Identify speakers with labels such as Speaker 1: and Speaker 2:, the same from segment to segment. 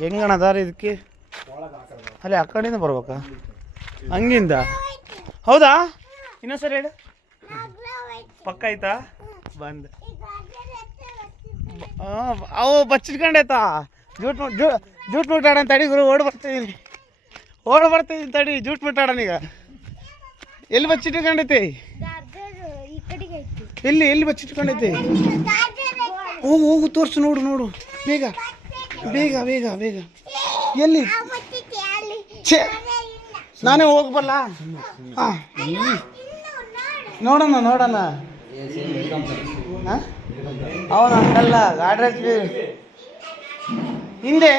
Speaker 1: ಹೆಂಗಣ ದಾರಿ ಇದಕ್ಕೆ? ಅಲ್ಲಿ ಆ ಕಡೆಯಿಂದ ಬರ್ಬೇಕಾ? ಹಂಗಿಂದ? ಹೌದಾ? ಇನ್ನೊಂದ್ಸರಿ ಹೇಳು. ಪಕ್ಕ ಆಯ್ತಾ? ಬಂದ. ಅವು ಬಚ್ಚಿಟ್ಕೊಂಡಾಯ್ತಾ? ಜೂಟ್ ಜೂಟ್ ಮುಟ್ಟಾಡೋಣ ತಡಿ ಗುರು, ಓಡ್ ಬರ್ತಿದ್ದೀನಿ ಓಡ್ ಬರ್ತಿದ್ದೀನಿ ತಡಿ, ಜೂಟ್ ಮುಟ್ಟಾಡೋಣ ಈಗ. ಎಲ್ಲಿ ಬಚ್ಚಿಟ್ಕೊಂಡೈತಿ? ಎಲ್ಲಿ ಎಲ್ಲಿ ಬಚ್ಚಿಟ್ಕೊಂಡೈತಿ? ಹೋಗು ಹೋಗು, ತೋರ್ಸು, ನೋಡು ನೋಡು. ಬೇಗ ಬೇಗ ಬೇಗ ಬೇಗ. ಎಲ್ಲಿ? ಛೇ, ನಾನೇ ಹೋಗ್ಬಲ್ಲ? ಹಾಂ. ನೋಡೋಣ ನೋಡೋಣ. ಅವನು ಹಂಗಲ್ಲ ಗಾಡ್ರೇಜ್ ಹಿಂದೆ.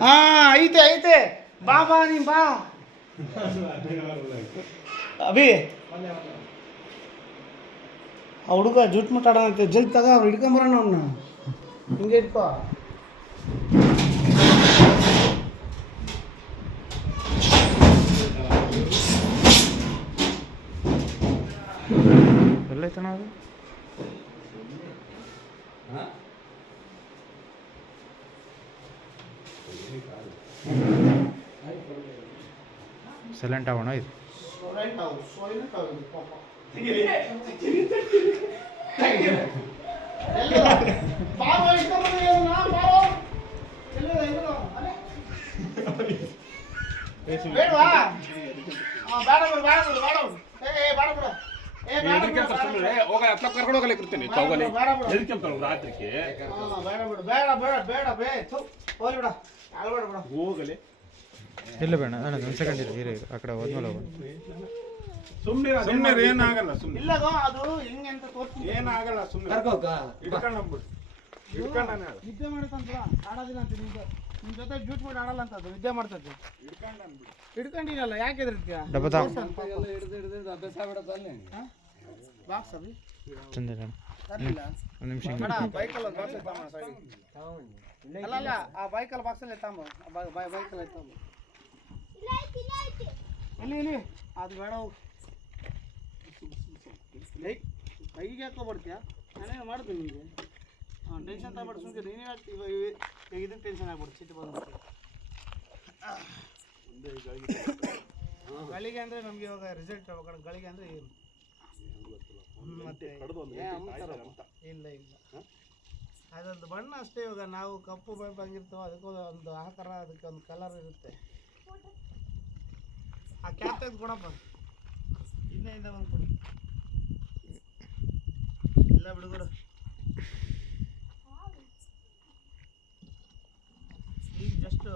Speaker 1: ಹಾ, ಐತೆ ಐತೆ. ಬಾ ಬಾ ನೀ ಬಾ. ಅಭಿ. ಆ ಹುಡುಗ ಜೂಟ್ ಮುಟ್ಟಾಡಂತೆ ಜಲ್ದಿ ತಗ ಅವ್ರು ಹಿಡ್ಕೊಂಬರೋಣ ಅವನ್ನ ಹಿಂಗೆ ಇಟ್ಕೋ. ಎಲ್ಲೈತಣ ಅದು? ಸೈಲೆಂಟ್ ಆಗೋಣ ಇದು? ಬೇಡ ಬಿಡು ಬೇಡ ಬಿಡು ಬೇಡ
Speaker 2: ಇಲ್ಲ ಬೇಡ ಒಂದ್ ಸೆಕೆಂಡ್ ಇರು. ಆ ಕಡೆ ಹೋದ್ಮೇಲೆ
Speaker 3: ಸುಮ್ಮನೆ ಸುಮ್ಮನೆ ಏನಾಗಲ್ಲ ಸುಮ್ಮನೆ
Speaker 1: ಇಲ್ಲ ಅದು ಹೆಂಗೆ ಅಂತ ತೋರಿಸ್ತೀನಿ.
Speaker 3: ಏನಾಗಲ್ಲ ಸುಮ್ಮನೆ ಇಟ್ಕೊಂಡ್ಬಿಡು ಇಟ್ಕೊಂಡಾನೆ ಅದು.
Speaker 1: ನಿದ್ದೆ ಮಾಡುತ್ತಂತ ಆಡೋದಿಲ್ಲ ಅಂತ ನಿಮ್ಗೆ ನಿಮ್ಮ ಜೊತೆ ಜೂಟ್ ಮಾಡಿ ಆಡಲ್ಲ ಅಂತ ಅದು ನಿದ್ದೆ ಮಾಡ್ತದೆ. ಹಿಡ್ಕೊಂಡಿನಲ್ಲ ಯಾಕೆ ಹೆದರ್ತೀಯ?
Speaker 2: ಡಬ್ಬ ತಾ
Speaker 1: ಬಾಕ್ಸ್
Speaker 2: ಅದು ಅಣ್ಣ
Speaker 1: ತರ್ಲಿಲ್ಲ?
Speaker 2: ಒಂದು ನಿಮಿಷ
Speaker 1: ಬೈಕಲ್ಲಿ ಒಂದು ಬಾಕ್ಸ್ ಎತ್ತಾಮ ಸೈಡ್ ಅಲ್ಲ ಅಲ್ಲ ಆ ಬೈಕಲ್ಲಿ ಬಾಕ್ಸಲ್ಲಿ ಎತ್ತಾಮ ಬೈಕಲ್ಲಿ ಎತ್ತಾಮ ಇಲ್ಲಿ ಇಲ್ಲಿ ಅದು ಬೇಡ ಏಯ್ ಕೈಗೆ ಹಾಕೋಬರ್ತೀಯಾ ನಾನೇನು ಮಾಡ್ತೀನಿ ನಿಮಗೆ ಹಾಂ ಟೆನ್ಷನ್ ತಗೊಬೇಡ ಸುಮ್ಮನೆ ನೀನೇ ಆಗ್ತೀವಿ ಈಗ ಇದಕ್ಕೆ ಟೆನ್ಷನ್ ಆಗ್ಬಿಡ್ತು ಸಿಟ್ಟು ಬಂದು ಗಳಿಗೆ ಅಂದರೆ ನಮಗೆ ಇವಾಗ ರಿಸಲ್ಟ್ ಹೇಳ್ಬೇಕು ಗಳಿಗೆ ಅಂದರೆ ಏನು? ಮತ್ತೆ ಇಲ್ಲ ಇಲ್ಲ. ಅದೊಂದು ಬಣ್ಣ ಅಷ್ಟೇ ಇವಾಗ ನಾವು ಕಪ್ಪು ಬಣ್ಣ ಬಂದಿರ್ತೀವೋ ಅದಕ್ಕೆ ಒಂದು ಆಕಾರ ಅದಕ್ಕೆ ಒಂದು ಕಲರ್ ಇರುತ್ತೆ. ಆ ಕ್ಯಾಪ್ ತೆಗೆದು ಕೊಡಪ್ಪ. ಇನ್ನೇ ಇಂದ ಬಂದು ಕೊಡಿ. ಬಿಡುಗರು ಈಗ ಜಸ್ಟ್